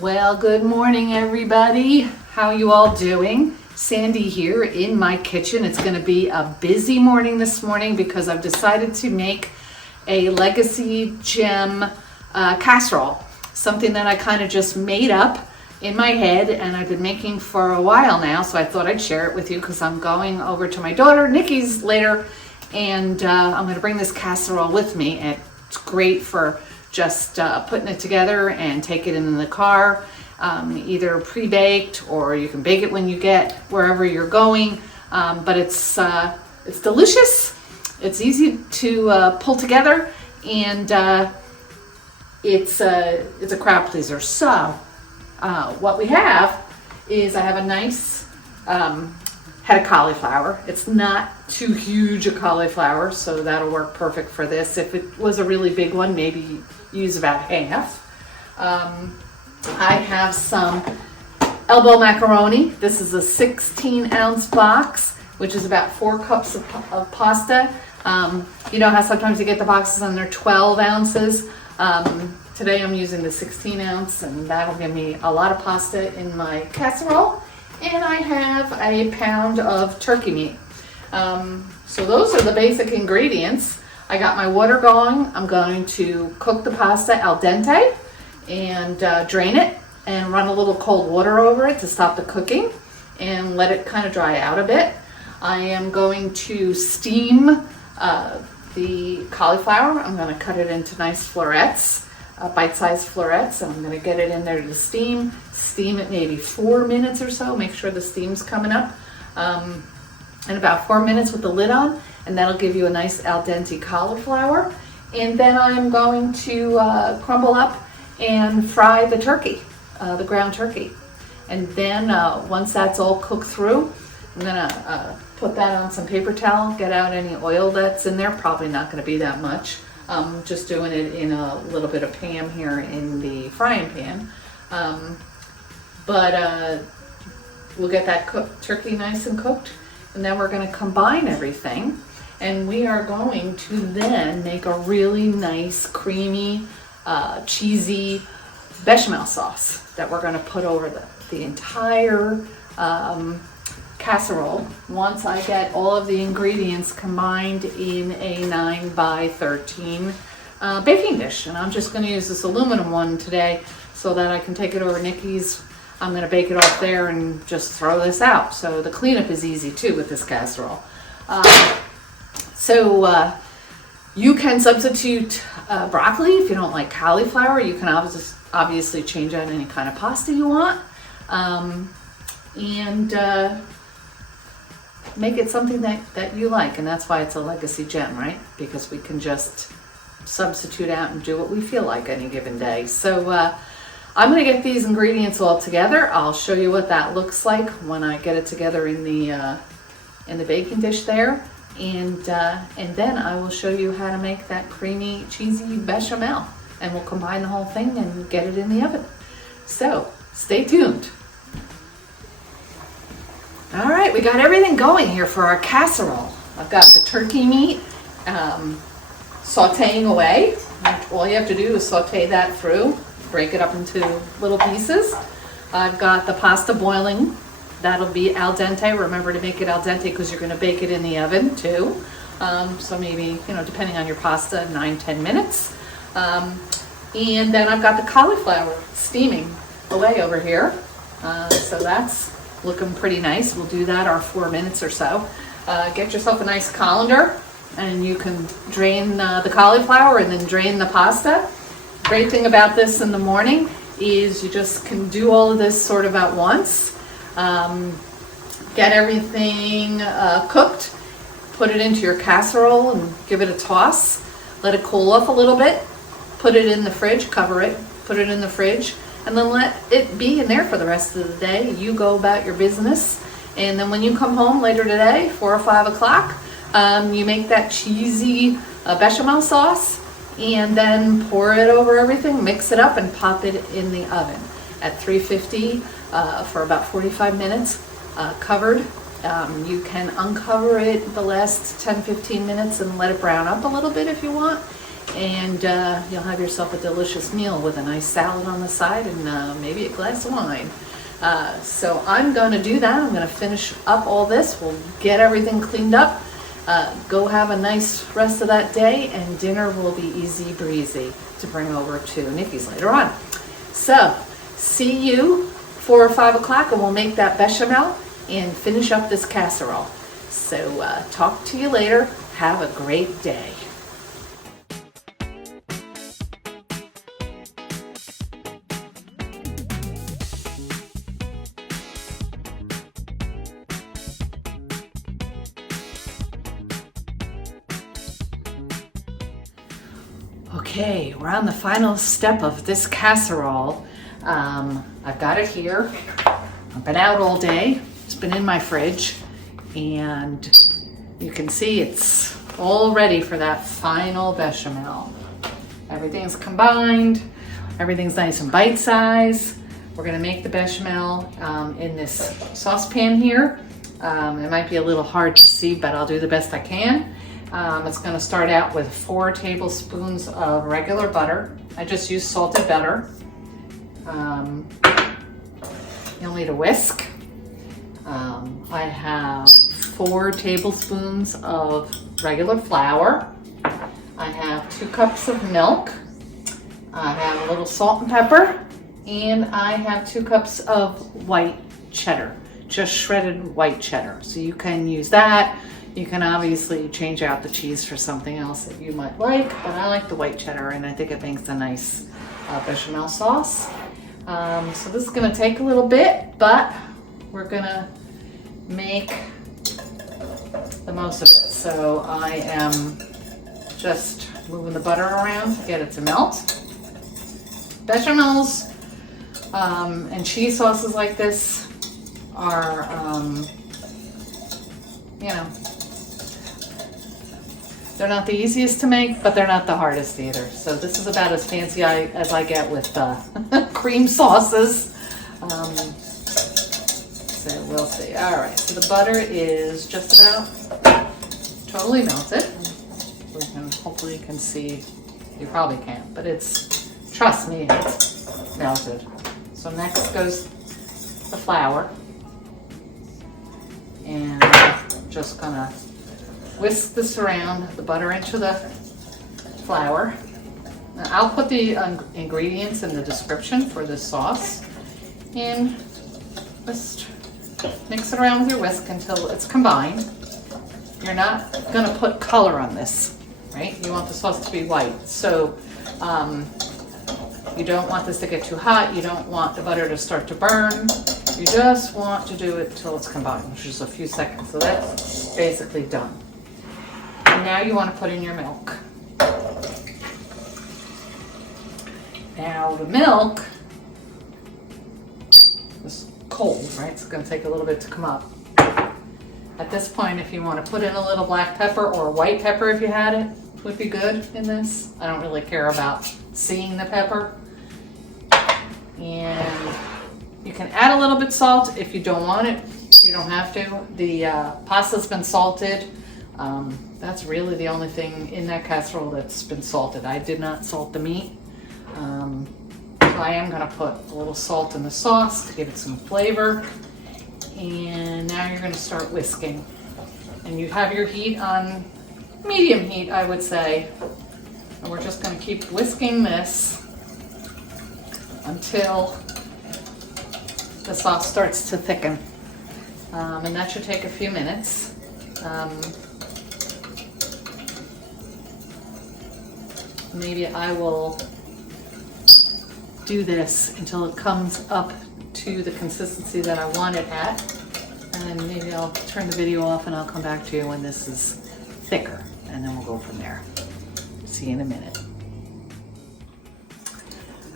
Well, good morning, everybody. How you all doing? Sandy here in my kitchen. It's going to be a busy morning this morning because I've decided to make a legacy gem casserole. Something that I kind of just made up in my head and I've been making for a while now. So I thought I'd share it with you because I'm going over to my daughter Nikki's later and I'm going to bring this casserole with me. It's great for just putting it together and take it in the car, either pre-baked or you can bake it when you get wherever you're going. But it's delicious. It's easy to pull together, and it's a crowd pleaser. So what we have is I have a nice head of cauliflower. It's not too huge a cauliflower, so that'll work perfect for this. If it was a really big one, maybe use about half. I have some elbow macaroni. This is a 16-ounce box, which is about 4 cups of pasta. You know how sometimes you get the boxes and they're 12 ounces. Today I'm using the 16-ounce, and that'll give me a lot of pasta in my casserole. And I have a pound of turkey meat. So those are the basic ingredients. I got my water going. I'm going to cook the pasta al dente and drain it and run a little cold water over it to stop the cooking and let it kind of dry out a bit. I am going to steam the cauliflower. I'm going to cut it into nice florets, bite-sized florets, and I'm going to get it in there to steam it maybe 4 minutes or so. Make sure the steam's coming up. And about 4 minutes with the lid on, and that'll give you a nice al dente cauliflower. And then I'm going to crumble up and fry the turkey, the ground turkey. And then once that's all cooked through, I'm gonna put that on some paper towel, get out any oil that's in there. Probably not gonna be that much. Just doing it in a little bit of Pam here in the frying pan. But we'll get that turkey nice and cooked. And then we're going to combine everything, and we are going to then make a really nice, creamy, cheesy bechamel sauce that we're going to put over the entire casserole once I get all of the ingredients combined in a 9x13 baking dish. And I'm just going to use this aluminum one today so that I can take it over Nikki's. I'm going to bake it off there and just throw this out. So the cleanup is easy too with this casserole. You can substitute broccoli if you don't like cauliflower. You can obviously change out any kind of pasta you want. And make it something that you like. And that's why it's a legacy gem, right? Because we can just substitute out and do what we feel like any given day. So I'm going to get these ingredients all together. I'll show you what that looks like when I get it together in the baking dish there, and then I will show you how to make that creamy, cheesy bechamel, and we'll combine the whole thing and get it in the oven. So stay tuned. All right, we got everything going here for our casserole. I've got the turkey meat sauteing away. All you have to do is saute that through. Break it up into little pieces. I've got the pasta boiling. That'll be al dente. Remember to make it al dente because you're going to bake it in the oven too. So maybe, depending on your pasta, 9-10 minutes. And then I've got the cauliflower steaming away over here. So that's looking pretty nice. We'll do that our 4 minutes or so. Get yourself a nice colander and you can drain the cauliflower and then drain the pasta. Great thing about this in the morning is you just can do all of this sort of at once. Get everything cooked, put it into your casserole and give it a toss. Let it cool off a little bit, put it in the fridge, cover it, put it in the fridge, and then let it be in there for the rest of the day. You go about your business, and then when you come home later today, 4 or 5 o'clock, you make that cheesy bechamel sauce, and then pour it over everything, mix it up, and pop it in the oven at 350 for about 45 minutes, covered. You can uncover it the last 10-15 minutes and let it brown up a little bit if you want, and you'll have yourself a delicious meal with a nice salad on the side and maybe a glass of wine. So I'm going to do that. I'm going to finish up all this. We'll get everything cleaned up. Go have a nice rest of that day, and dinner will be easy breezy to bring over to Nikki's later on. So see you 4 or 5 o'clock, and we'll make that bechamel and finish up this casserole. So talk to you later. Have a great day. Okay, we're on the final step of this casserole. I've got it here. I've been out all day. It's been in my fridge, and you can see it's all ready for that final bechamel. Everything's combined. Everything's nice and bite size. We're gonna make the bechamel in this saucepan here. It might be a little hard to see, but I'll do the best I can. It's going to start out with 4 tablespoons of regular butter. I just use salted butter. You'll need a whisk. I have 4 tablespoons of regular flour. I have 2 cups of milk. I have a little salt and pepper. And I have 2 cups of white cheddar, just shredded white cheddar. So you can use that. You can obviously change out the cheese for something else that you might like, but I like the white cheddar, and I think it makes a nice bechamel sauce. So this is gonna take a little bit, but we're gonna make the most of it. So I am just moving the butter around to get it to melt. Bechamels and cheese sauces like this are, you know, they're not the easiest to make, but they're not the hardest either. So this is about as fancy as I get with cream sauces. So we'll see. All right, so the butter is just about totally melted. Hopefully you can see, you probably can't, but it's, trust me, it's melted. So next goes the flour. And I'm just gonna whisk this around, the butter into the flour. Now, I'll put the ingredients in the description for this sauce, and just mix it around with your whisk until it's combined. You're not gonna put color on this, right? You want the sauce to be white. So you don't want this to get too hot. You don't want the butter to start to burn. You just want to do it till it's combined, which is a few seconds. So that's basically done. And now you want to put in your milk. Now the milk is cold, right? It's going to take a little bit to come up. At this point, if you want to put in a little black pepper or white pepper, if you had it, would be good in this. I don't really care about seeing the pepper. And you can add a little bit salt if you don't want it. You don't have to. The pasta's been salted. That's really the only thing in that casserole that's been salted. I did not salt the meat. So I am gonna put a little salt in the sauce to give it some flavor. And now you're gonna start whisking. And you have your heat on medium heat, I would say. And we're just gonna keep whisking this until the sauce starts to thicken. And that should take a few minutes. Maybe I will do this until it comes up to the consistency that I want it at. And then maybe I'll turn the video off and I'll come back to you when this is thicker. And then we'll go from there. See you in a minute.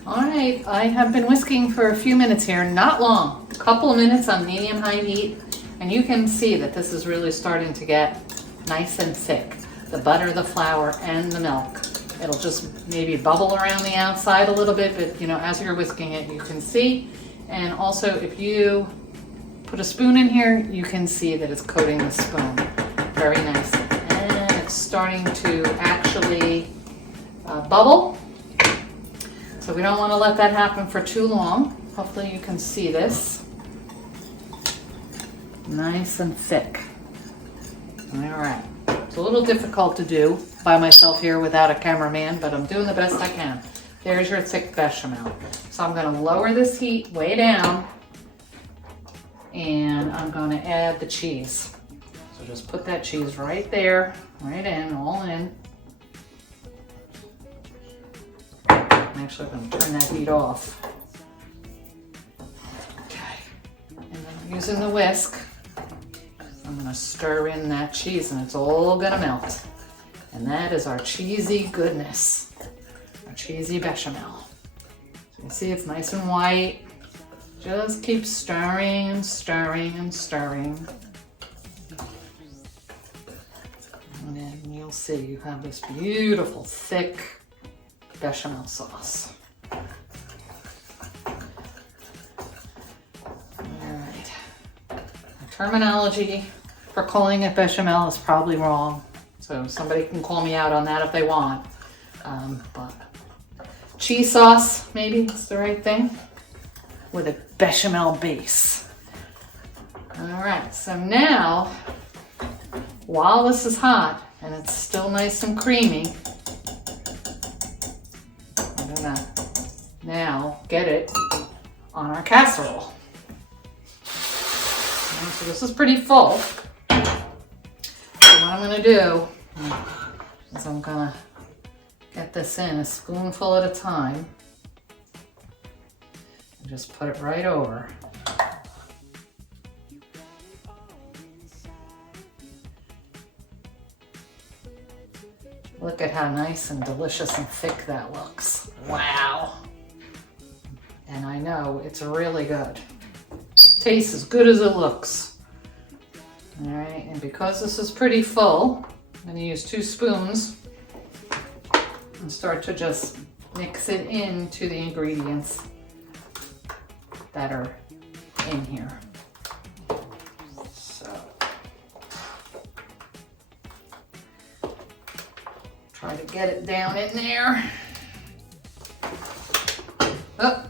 All right, I have been whisking for a few minutes here, not long, a couple of minutes on medium-high heat, and you can see that this is really starting to get nice and thick. The butter, the flour, and the milk. It'll just maybe bubble around the outside a little bit, but you know, as you're whisking it, you can see. And also, if you put a spoon in here, you can see that it's coating the spoon very nicely. And it's starting to actually bubble. So we don't want to let that happen for too long. Hopefully you can see this. Nice and thick. All right. It's a little difficult to do by myself here without a cameraman, but I'm doing the best I can. There's your thick bechamel. So I'm going to lower this heat way down, and I'm going to add the cheese. So just put that cheese right there, right in, all in. I'm actually going to turn that heat off. Okay. And then I'm using the whisk. I'm going to stir in that cheese, and it's all going to melt. And that is our cheesy goodness, our cheesy bechamel. So you see it's nice and white. Just keep stirring and stirring and stirring. And then you'll see you have this beautiful, thick bechamel sauce. All right. The terminology for calling it bechamel is probably wrong. So somebody can call me out on that if they want. But cheese sauce, maybe is the right thing, with a bechamel base. All right, so now, while this is hot and it's still nice and creamy, I'm gonna now get it on our casserole. So this is pretty full. So what I'm gonna do is I'm gonna get this in a spoonful at a time and just put it right over. Look at how nice and delicious and thick that looks. Wow. And I know it's really good. Tastes as good as it looks. All right, and because this is pretty full, I'm gonna use 2 spoons and start to just mix it into the ingredients that are in here. So, try to get it down in there. Oh,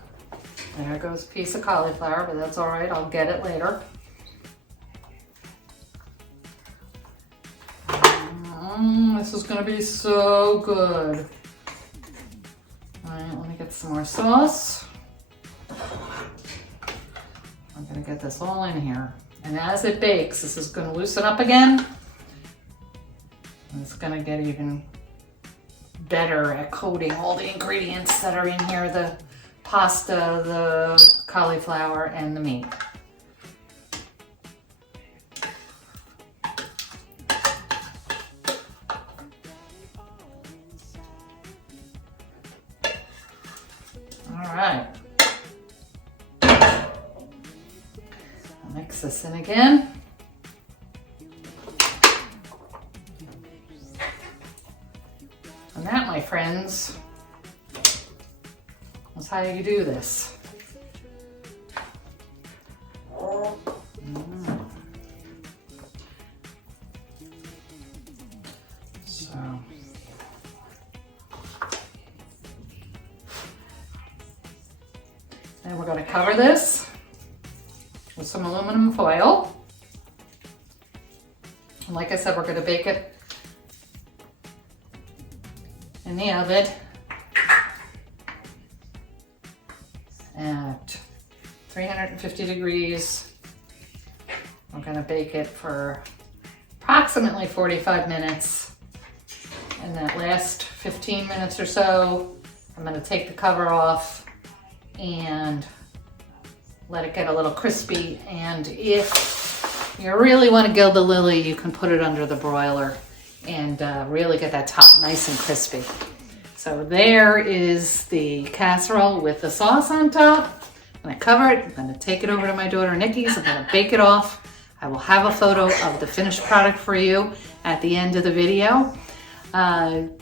there goes a piece of cauliflower, but that's all right, I'll get it later. This is gonna be so good. All right, let me get some more sauce. I'm gonna get this all in here. And as it bakes, this is gonna loosen up again. And it's gonna get even better at coating all the ingredients that are in here, the pasta, the cauliflower, and the meat. All right. I'll mix this in again. And that, my friends, is how you do this. So, then we're going to cover this with some aluminum foil. And like I said, we're going to bake it in the oven at 350 degrees. We're going to bake it for approximately 45 minutes. And that last 15 minutes or so, I'm going to take the cover off and let it get a little crispy. And if you really want to gild the lily, you can put it under the broiler and really get that top nice and crispy. So there is the casserole with the sauce on top. I'm gonna cover it, I'm gonna take it over to my daughter Nikki's, I'm gonna bake it off. I will have a photo of the finished product for you at the end of the video.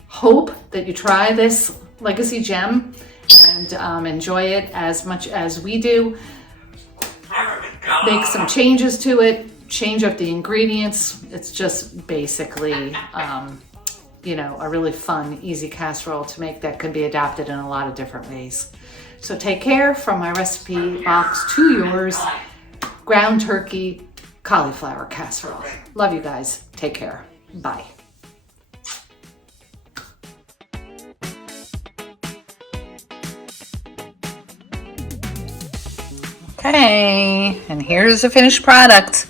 Hope that you try this legacy gem and enjoy it as much as we do. Make some changes to it, change up the ingredients. It's just basically you know, a really fun, easy casserole to make that could be adapted in a lot of different ways. So take care. From my recipe box to yours, ground turkey cauliflower casserole. Love you guys. Take care. Bye. Okay, and here's the finished product,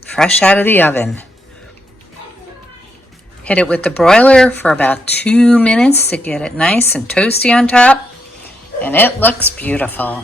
fresh out of the oven. Hit it with the broiler for about 2 minutes to get it nice and toasty on top, and it looks beautiful.